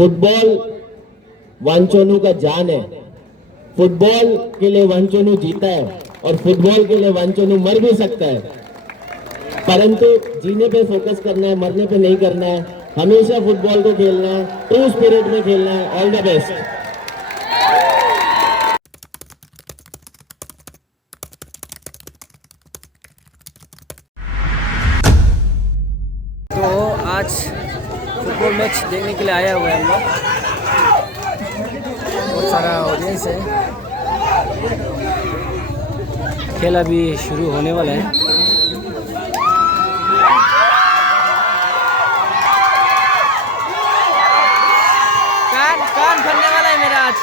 Football वांचोनू का जान है। फुटबॉल के लिए वांचोनू जीता है और फुटबॉल के लिए वांचोनू मर भी सकता है, परंतु जीने पे फोकस करना है, मरने पे नहीं करना है। हमेशा फुटबॉल को खेलना है, ट्रू स्पिरिट में खेलना है। All the best. तो आज फुटबॉल मैच देखने के लिए आया हुआ है हम लोग। बहुत सारा ऑडियंस है। खेल अभी शुरू होने वाला है। कान फटने वाला है मेरा आज।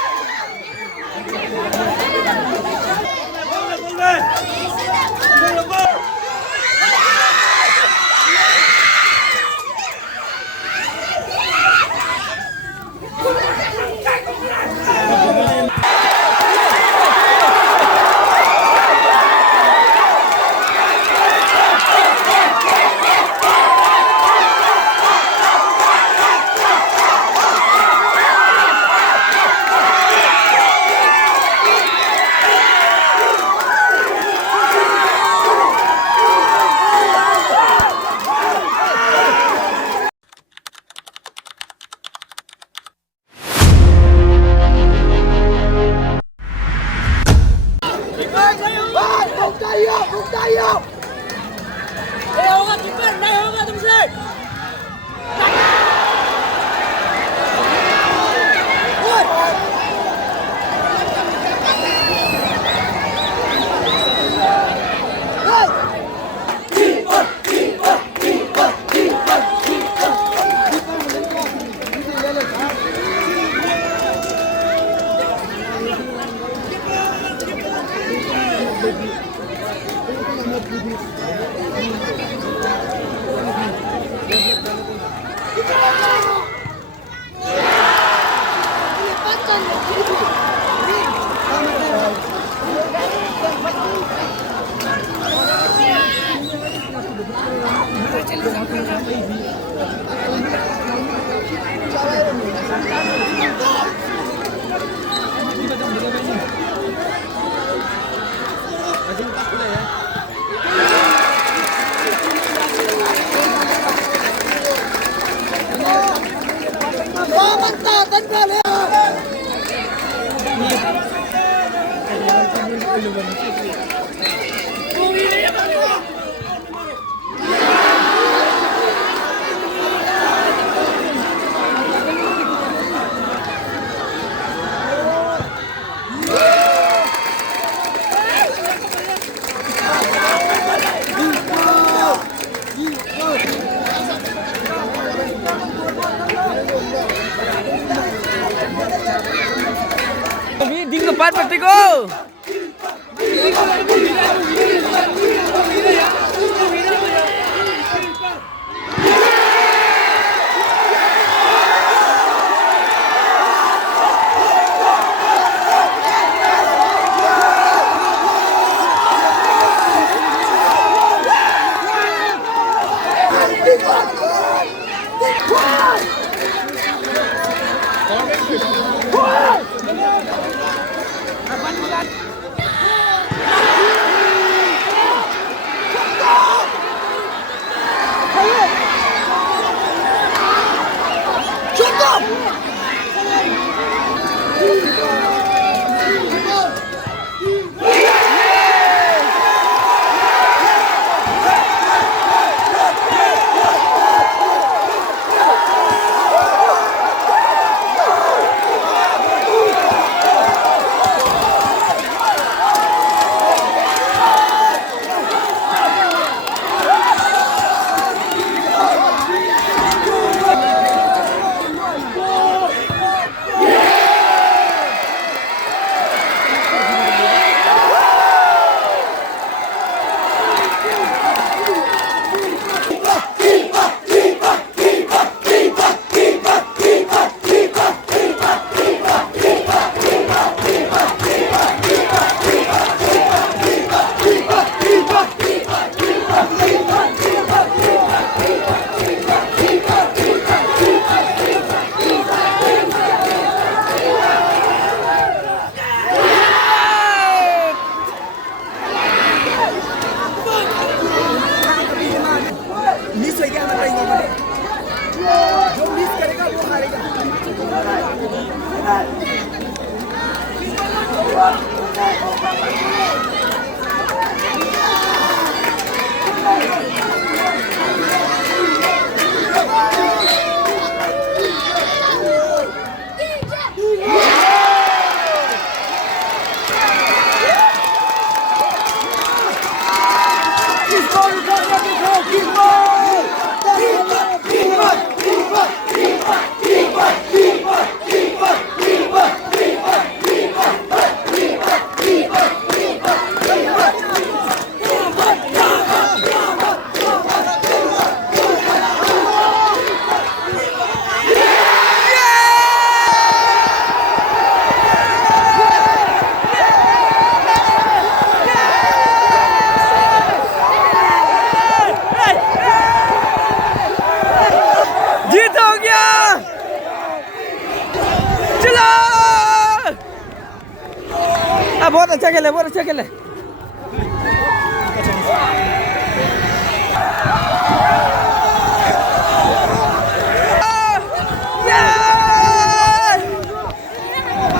अच्छा खेले, बहुत अच्छा खेले।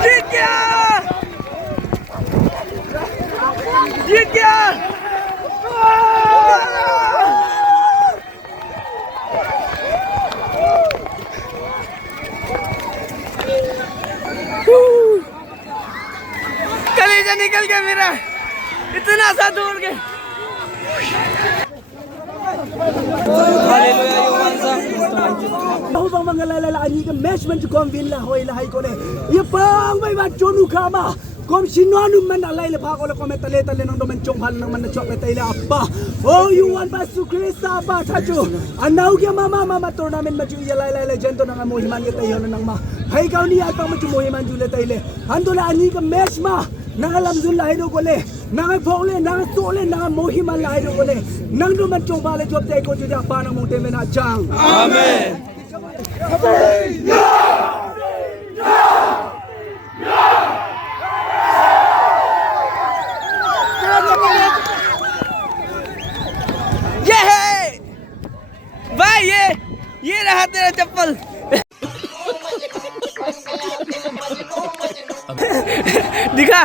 जीत गया, जीत गया। कलेजा निकल गया मेरा, इतना सा दूर के। Hubang mga lalalaani ka matchman to kom vin la hoy la hay ko le. Ye pang may ba chonu kama. Kom sinonu man alay le pa ko le kom tale tale nang domen chong hal nang man na chok le apa. Oh you want ba su krista pa tajo. Anaw kya mama tournament ma ju yalay la legend nang mo himan ke tayo nang ma. Hay kaw ni at pa ma ju mo himan ju le tayle. Ando la ani ka match ma. Nang alam dun la hido ko le. Nang phole nang tole nang mo himan la hido ko le. Nang domen chong ba le job tay ko ju ja pa nang mo teme na chang. Amen. ये है भाई, ये रहा तेरा चप्पल। दिखा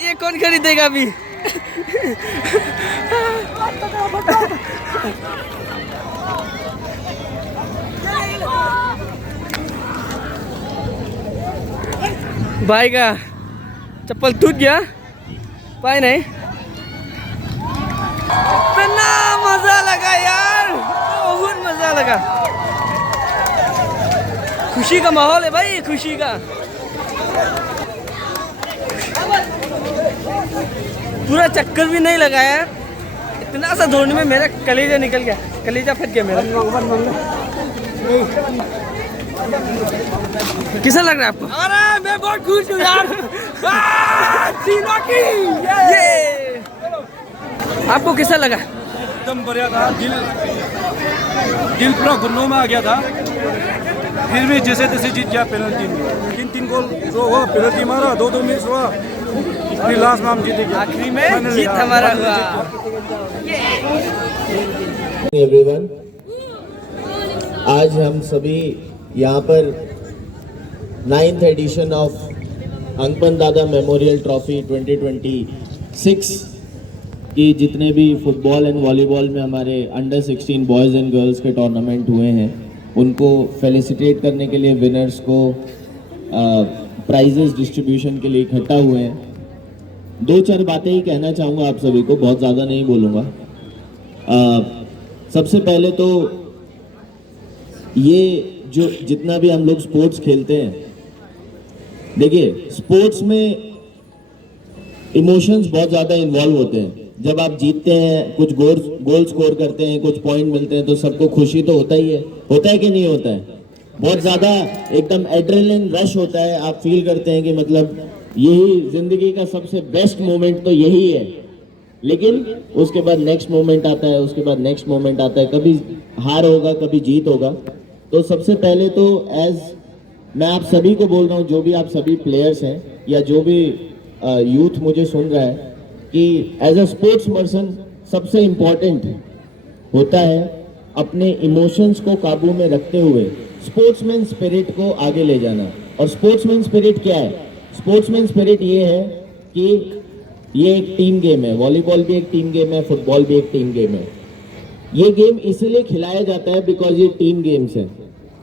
ये कौन खरीदेगा अभी? भाई का चप्पल टूट गया, पाए नहीं। इतना मजा लगा यार, बहुत मजा लगा। खुशी का माहौल है भाई, खुशी का। पूरा चक्कर भी नहीं लगाया, इतना सा दौड़ने में मेरा कलेजा निकल गया, कलेजा फट गया मेरा। कैसा लग रहा है आपको? अरे मैं बहुत खुश हूँ यार। ये आपको कैसा लगा? एकदम बढ़िया था, दिल पूरा घुटनों में आ गया था। फिर भी जैसे तैसे जीत गया पेनल्टी में। 3 गोल जो हुआ, पेनल्टी मारा, 2 मिस हुआ, फिर लास्ट में हम जीते गए। आखिरी में जीत हमारा हुआ। एवरीवन, आज हम सभी यहाँ पर 9th एडिशन ऑफ अंकपन दादा मेमोरियल ट्रॉफी 2026 की जितने भी फुटबॉल एंड वॉलीबॉल में हमारे अंडर 16 बॉयज़ एंड गर्ल्स के टूर्नामेंट हुए हैं, उनको फेलिसिटेट करने के लिए विनर्स को प्राइजेस डिस्ट्रीब्यूशन के लिए इकट्ठा हुए हैं। 2-4 बातें ही कहना चाहूँगा आप सभी को, बहुत ज़्यादा नहीं बोलूँगा। सबसे पहले तो ये जो जितना भी हम लोग स्पोर्ट्स खेलते हैं, देखिए स्पोर्ट्स में इमोशंस बहुत ज़्यादा इन्वॉल्व होते हैं। जब आप जीतते हैं, कुछ गोल स्कोर करते हैं, कुछ पॉइंट मिलते हैं, तो सबको खुशी तो होता ही है कि नहीं होता है? बहुत ज़्यादा एकदम एड्रेनलिन रश होता है, आप फील करते हैं कि मतलब यही ज़िंदगी का सबसे बेस्ट मोमेंट तो यही है। लेकिन उसके बाद नेक्स्ट मोमेंट आता है, उसके बाद नेक्स्ट मोमेंट आता है, कभी हार होगा, कभी जीत होगा। तो सबसे पहले तो मैं आप सभी को बोल रहा हूँ, जो भी आप सभी प्लेयर्स हैं या जो भी यूथ मुझे सुन रहा है, कि एज अ स्पोर्ट्स पर्सन सबसे इम्पोर्टेंट होता है अपने इमोशंस को काबू में रखते हुए स्पोर्ट्समैन स्पिरिट को आगे ले जाना। और स्पोर्ट्समैन स्पिरिट क्या है? स्पोर्ट्समैन स्पिरिट ये है कि ये एक टीम गेम है, वॉलीबॉल भी एक टीम गेम है, फुटबॉल भी एक टीम गेम है। ये गेम इसलिए खिलाया जाता है बिकॉज ये टीम गेम्स है।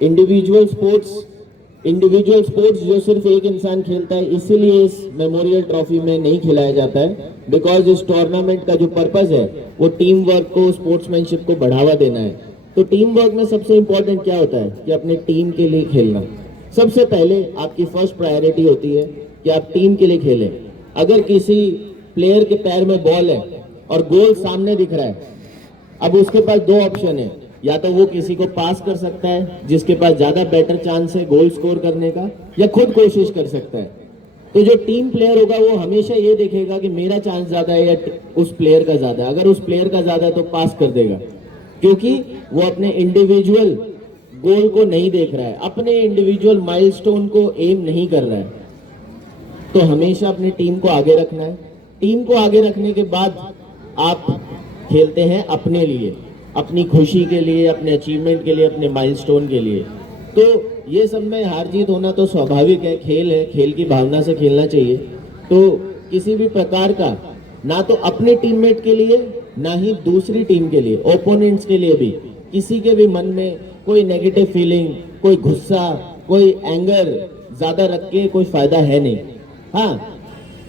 इंडिविजुअल स्पोर्ट्स जो सिर्फ एक इंसान खेलता है, इसीलिए इस मेमोरियल ट्रॉफी में नहीं खिलाया जाता है, बिकॉज इस टूर्नामेंट का जो पर्पस है वो टीम वर्क को, स्पोर्ट्समैनशिप को बढ़ावा देना है। तो टीम वर्क में सबसे इंपॉर्टेंट क्या होता है कि अपने टीम के लिए खेलना। सबसे पहले आपकी फर्स्ट प्रायोरिटी होती है कि आप टीम के लिए खेलें। अगर किसी प्लेयर के पैर में बॉल है और गोल सामने दिख रहा है, अब उसके पास 2 ऑप्शन है, या तो वो किसी को पास कर सकता है जिसके पास ज्यादा बेटर चांस है गोल स्कोर करने का, या खुद कोशिश कर सकता है। तो जो टीम प्लेयर होगा वो हमेशा ये देखेगा कि मेरा चांस ज्यादा है या उस प्लेयर का ज्यादा है। अगर उस प्लेयर का ज्यादा है तो पास कर देगा, क्योंकि वो अपने इंडिविजुअल गोल को नहीं देख रहा है, अपने इंडिविजुअल माइलस्टोन को एम नहीं कर रहा है। तो हमेशा अपनी टीम को आगे रखना है। टीम को आगे रखने के बाद आप खेलते हैं अपने लिए, अपनी खुशी के लिए, अपने अचीवमेंट के लिए, अपने माइलस्टोन के लिए। तो ये सब में हार जीत होना तो स्वाभाविक है, खेल है, खेल की भावना से खेलना चाहिए। तो किसी भी प्रकार का ना तो अपने टीममेट के लिए ना ही दूसरी टीम के लिए, ओपोनेंट्स के लिए भी किसी के भी मन में कोई नेगेटिव फीलिंग, कोई गुस्सा, कोई एंगर ज्यादा रख के कोई फायदा है नहीं। हाँ,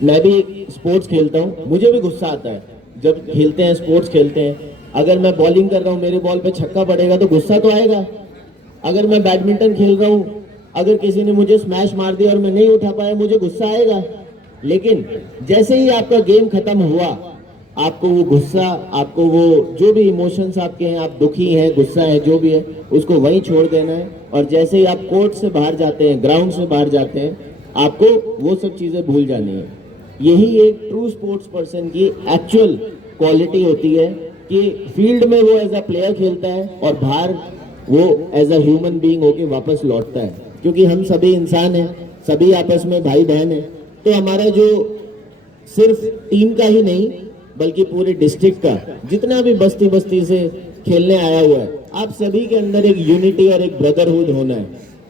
मैं भी स्पोर्ट्स खेलता हूँ, मुझे भी गुस्सा आता है जब खेलते हैं, स्पोर्ट्स खेलते हैं। अगर मैं बॉलिंग कर रहा हूँ, मेरे बॉल पे छक्का पड़ेगा तो गुस्सा तो आएगा। अगर मैं बैडमिंटन खेल रहा हूँ, अगर किसी ने मुझे स्मैश मार दिया और मैं नहीं उठा पाया, मुझे गुस्सा आएगा। लेकिन जैसे ही आपका गेम खत्म हुआ, आपको वो गुस्सा, आपको वो जो भी इमोशंस आपके हैं, आप दुखी हैं, गुस्सा है, जो भी है, उसको वहीं छोड़ देना है। और जैसे ही आप कोर्ट से बाहर जाते हैं, ग्राउंड से बाहर जाते हैं, आपको वो सब चीजें भूल जानी है। यही एक ट्रू स्पोर्ट्स पर्सन की एक्चुअल क्वालिटी होती है कि फील्ड में वो एज अ प्लेयर खेलता है और बाहर वो एज अ ह्यूमन बीइंग होके वापस लौटता है। क्योंकि हम सभी इंसान हैं, सभी आपस में भाई बहन हैं। तो हमारा जो सिर्फ टीम का ही नहीं बल्कि पूरे डिस्ट्रिक्ट का जितना भी बस्ती बस्ती से खेलने आया हुआ है, आप सभी के अंदर एक यूनिटी और एक ब्रदरहुड होना है,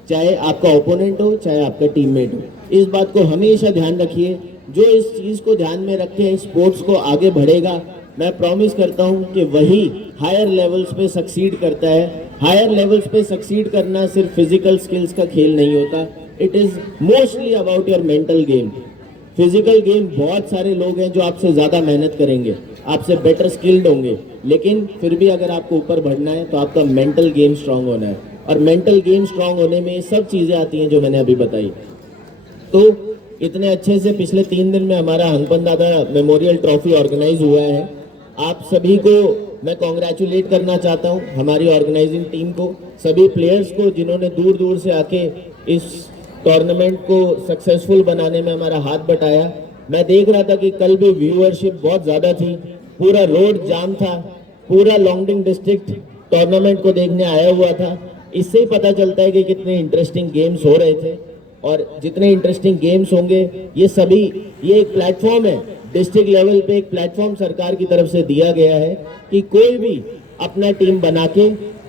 चाहे आपका ओपोनेंट हो, चाहे आपका टीममेट हो। इस बात को हमेशा ध्यान रखिए। जो इस चीज को ध्यान में रखे स्पोर्ट्स को आगे बढ़ेगा, मैं प्रॉमिस करता हूं कि वही हायर लेवल्स पे सक्सीड करता है। हायर लेवल्स पे सक्सीड करना सिर्फ फिजिकल स्किल्स का खेल नहीं होता, it is mostly about your mental game. Physical game बहुत सारे लोग हैं जो आपसे ज्यादा मेहनत करेंगे, आपसे बेटर स्किल्ड होंगे, लेकिन फिर भी अगर आपको ऊपर बढ़ना है तो आपका मेंटल गेम स्ट्रांग होना है। और मेंटल गेम स्ट्रांग होने में सब चीजें आती हैं जो मैंने अभी बताई। तो इतने अच्छे से पिछले 3 दिन में हमारा हंगपन दादा मेमोरियल ट्रॉफी ऑर्गेनाइज हुआ है। आप सभी को मैं कॉन्ग्रेचुलेट करना चाहता हूं, हमारी ऑर्गेनाइजिंग टीम को, सभी प्लेयर्स को जिन्होंने दूर दूर से आके इस टूर्नामेंट को सक्सेसफुल बनाने में हमारा हाथ बटाया। मैं देख रहा था कि कल भी व्यूअरशिप बहुत ज्यादा थी, पूरा रोड जाम था, पूरा लॉन्गडिंग डिस्ट्रिक्ट टूर्नामेंट को देखने आया हुआ था। इससे ही पता चलता है कि कितने इंटरेस्टिंग गेम्स हो रहे थे। और जितने इंटरेस्टिंग गेम्स होंगे ये एक प्लेटफॉर्म है, डिस्ट्रिक्ट लेवल पे एक प्लेटफॉर्म सरकार की तरफ से दिया गया है कि कोई भी अपना टीम बना के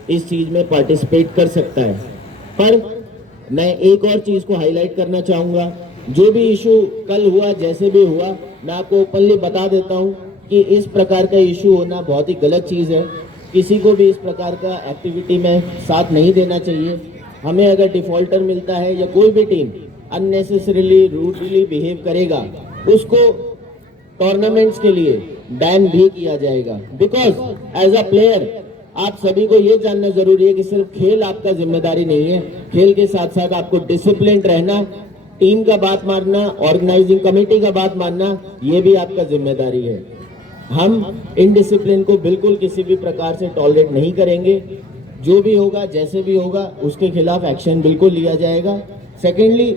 इस चीज में पार्टिसिपेट कर सकता है। पर मैं एक और चीज को हाईलाइट करना चाहूंगा, जो भी इशू कल हुआ, जैसे भी हुआ, मैं आपको ओपनली बता देता हूं कि इस प्रकार का इशू होना बहुत ही गलत चीज है। किसी को भी इस प्रकार का एक्टिविटी में साथ नहीं देना चाहिए। हमें अगर डिफॉल्टर मिलता है या कोई भी टीम अननेसेसरीली रूडली बिहेव करेगा, उसको टूर्नामेंट्स के लिए बैन भी किया जाएगा। बिकॉज एज अ प्लेयर आप सभी को ये जानना जरूरी है कि सिर्फ खेल आपका जिम्मेदारी नहीं है, खेल के साथ साथ आपको डिसिप्लिन रहना, टीम का बात मानना, ऑर्गेनाइजिंग कमेटी का बात मानना, ये भी आपका जिम्मेदारी है। हम इनडिसिप्लिन को बिल्कुल किसी भी प्रकार से टॉलरेट नहीं करेंगे। जो भी होगा, जैसे भी होगा, उसके खिलाफ एक्शन बिल्कुल लिया जाएगा। सेकेंडली,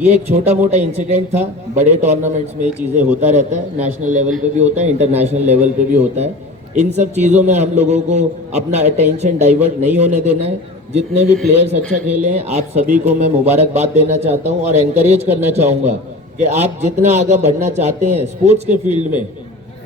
ये एक छोटा मोटा इंसिडेंट था, बड़े टूर्नामेंट्स में ये चीज़ें होता रहता है, नेशनल लेवल पे भी होता है, इंटरनेशनल लेवल पे भी होता है। इन सब चीज़ों में हम लोगों को अपना अटेंशन डाइवर्ट नहीं होने देना है। जितने भी प्लेयर्स अच्छा खेले हैं, आप सभी को मैं मुबारकबाद देना चाहता हूँ और एनकरेज करना चाहूँगा कि आप जितना आगे बढ़ना चाहते हैं स्पोर्ट्स के फील्ड में,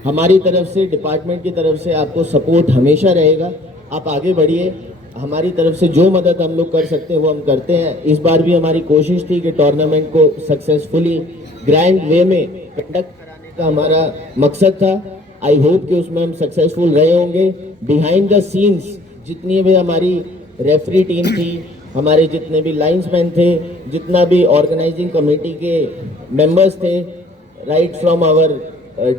हमारी तरफ से, डिपार्टमेंट की तरफ से आपको सपोर्ट हमेशा रहेगा। आप आगे बढ़िए, हमारी तरफ से जो मदद हम लोग कर सकते हैं वो हम करते हैं। इस बार भी हमारी कोशिश थी कि टूर्नामेंट को सक्सेसफुली ग्रैंड वे में कंडक्ट कराने का हमारा मकसद था। आई होप कि उसमें हम सक्सेसफुल रहे होंगे। बिहाइंड द सीन्स जितनी भी हमारी रेफरी टीम थी, हमारे जितने भी लाइन्समैन थे, जितना भी ऑर्गेनाइजिंग कमेटी के मेंबर्स थे, राइट फ्रॉम आवर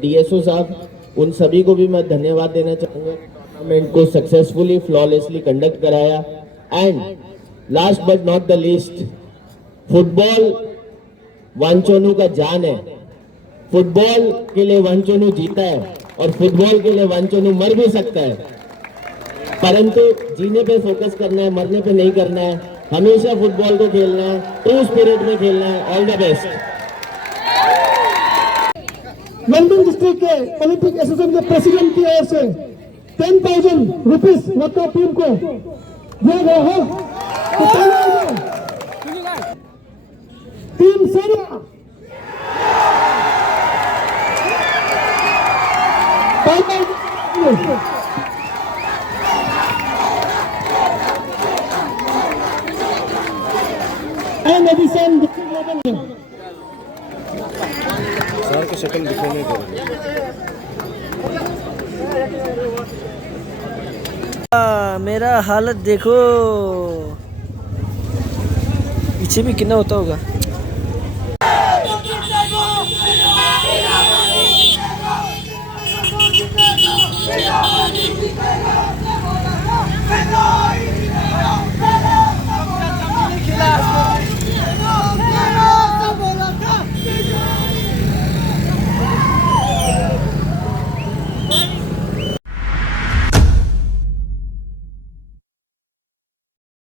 डीएसओ साहब, उन सभी को भी मैं धन्यवाद देना चाहूँगा। टूर्नामेंट को सक्सेसफुली फ्लॉलेसली कंडक्ट कराया। And last but not the least, football वांचोनू का जान है। फुटबॉल के लिए वांचोनू जीता है और फुटबॉल के लिए वांचोनू मर भी सकता है, परंतु जीने पे फोकस करना है, मरने पे नहीं करना है। हमेशा फुटबॉल को खेलना है, ट्रू स्पिरिट में खेलना है। All the best. London district के ओलंपिक एसोसिएशन के प्रेसिडेंट की ओर से 10,000 रुपीज मतलब टीम को दिया गया है। तो टीम सेना And addition district level में सर की शक्ल दिखाने को मेरा हालत देखो, पीछे भी कितना होता होगा।